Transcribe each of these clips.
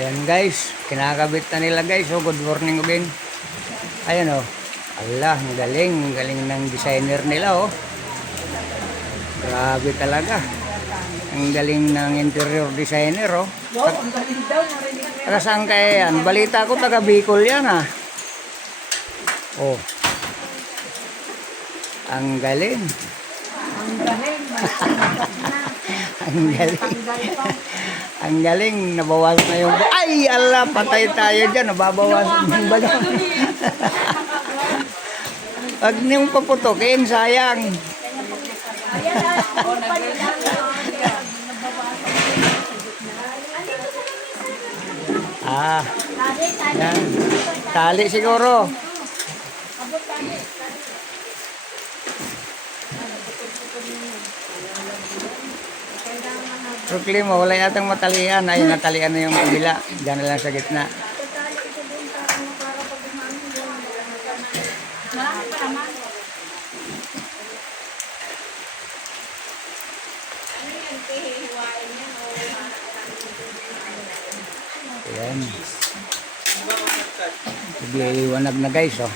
Ayan guys, kinakabit na nila guys. Oh, good morning again. Ayan oh. Allah, ang galing. Ang galing ng designer nila oh. Grabe talaga. Ang galing ng interior designer oh. Taga saan kaya yan? Balita ko taga Bicol yan ah. Oh. Ang galing. Ang galing. Ang galing. Ang galing. Nabawasan na yung... Ay! Allah! Patay tayo dyan. Nababawasan yung baga. Huwag niyong paputokin. Sayang. Ah. Yan. Tali siguro. Problema, wala yatang matalian. Ay, natalian na yung kabila. Diyan na lang sa gitna. Ayan. Sige, liwanag na guys, oh.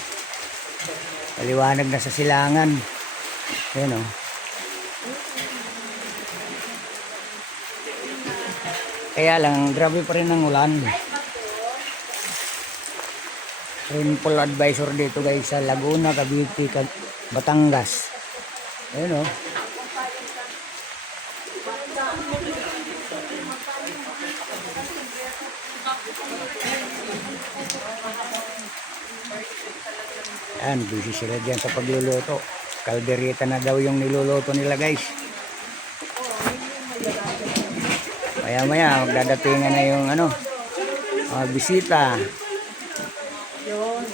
Liwanag na sa silangan. Ayan, oh. Kaya lang, grabe pa rin ang ulan. Rainfall advisor dito guys sa Laguna, Cavite, Batangas. Ayun o. Ayan, busy sila dyan sa pagluluto. Kaldereta na daw yung niluluto nila guys. Maya-maya, magdadatingan na yung ano, mga bisita. Yun.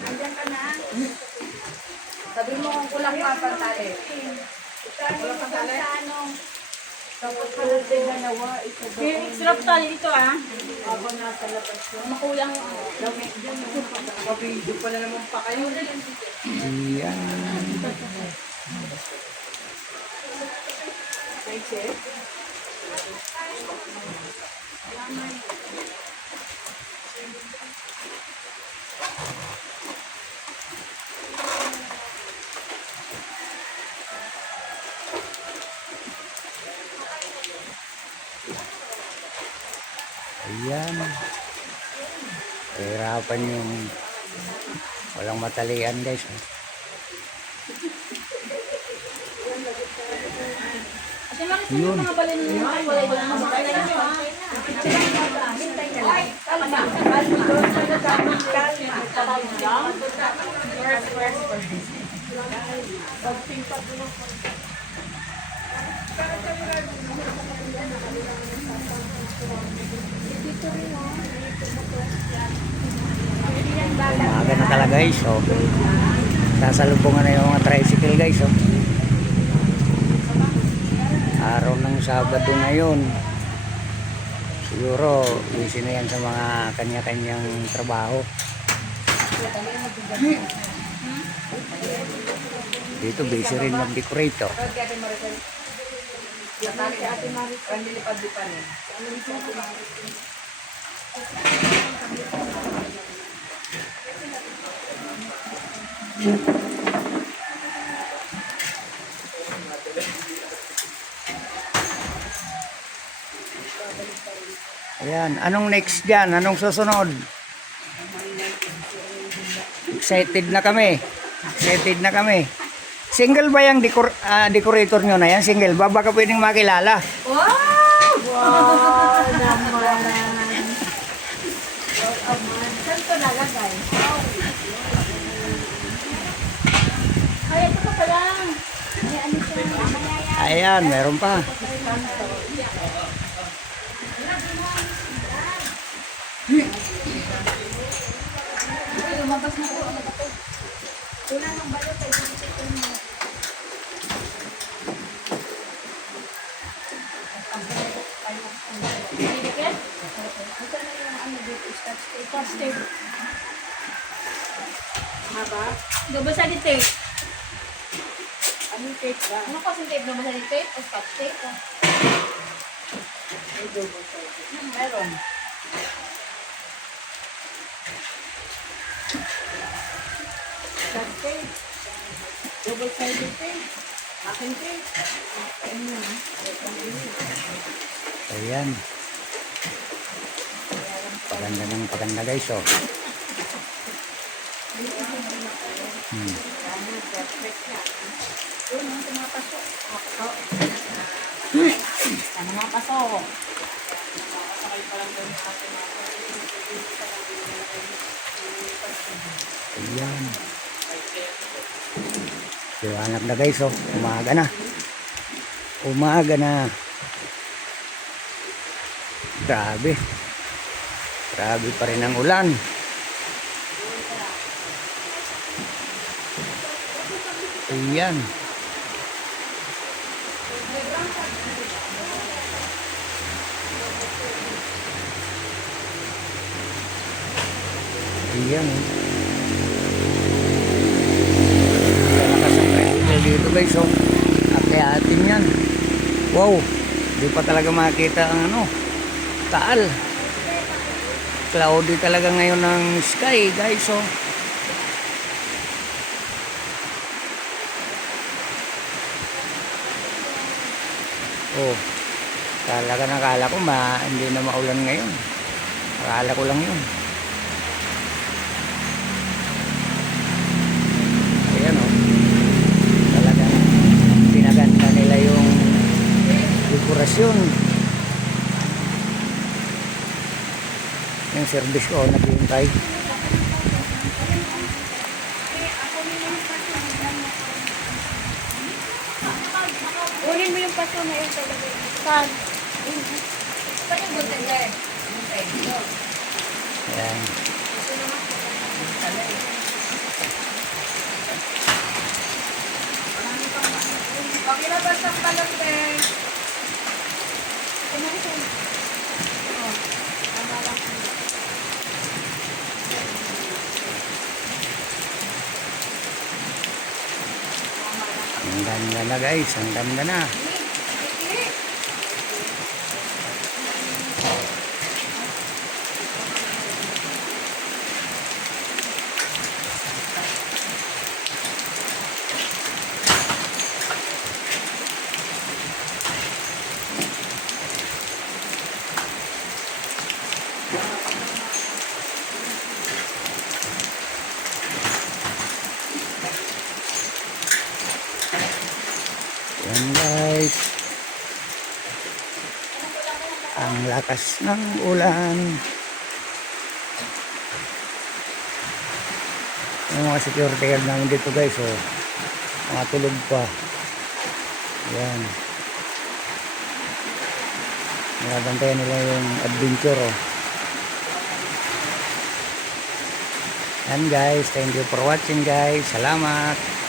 Andiyan ka na. Sabi mo kung kulang pa pantali. Kulang pantali? Tapos pala sa dalawa. Sarap tali dito ah. Ako nasa labas yun. Makulang. Mabidyo pala naman pa kayo. Iyan. Ayan. Hirapan yung walang matalian guys. Yun. Umaga na talaga guys. So, sasalubungan na yung mga tricycle guys. So. Araw ng Sabado ngayon. Siguro busy na yan sa mga kanya-kanyang trabaho. Dito busy rin mag-decorate oh. Ayan, anong next dyan? Anong susunod? Excited na kami. Excited na kami. Single ba yung decorator nyo na yan? Single ba? Baka pwedeng makilala. Wow! Wow naman. Saan ito nalagay? Ay, ito pa pala. Ay, ano siya? Ayan, meron pa. Lumabas na po. Wala nang balot ay dito mo. Dikit? Ito na yung ano dito, scotch tape. Haba? Gabasa di tape. Ano tape ba? Ano kasing tape? Gabasa di tape o scotch tape? Meron. Tape. Double-sided tape. Akin tape. Ayan. Paganda ng paganda guys, oh. Ano nga paso? Ayan. Liwanag na guys, oh. Umaga na. Umaga na. Grabe. Grabe pa rin ang ulan. Ayan. Ayan, oh. Malakas ang pressure dito guys, oh. Ate-atin yan. Wow. Di pa talaga makita ang ano, taal. Cloudy talaga ngayon ng sky guys, oh. Oh. Nakala ko hindi na maulan ngayon. Akala ko lang yun. Ayan, oh. Talagang pinaganda nila yung dekorasyon. Yung service ko naghihintay. Kunin mo yung paso na yun talaga. Saan? Saan yung buntin dyan? Ayan. Pakilabas ang palapin. Ang ganda na guys, ang ganda na. Yan guys. Ang lakas ng ulan. Yung mga security guard namin dito guys, oh. Mga tulog pa. Yan. Nagabantayan nila yung adventure, oh. Yan guys, thank you for watching guys. Salamat.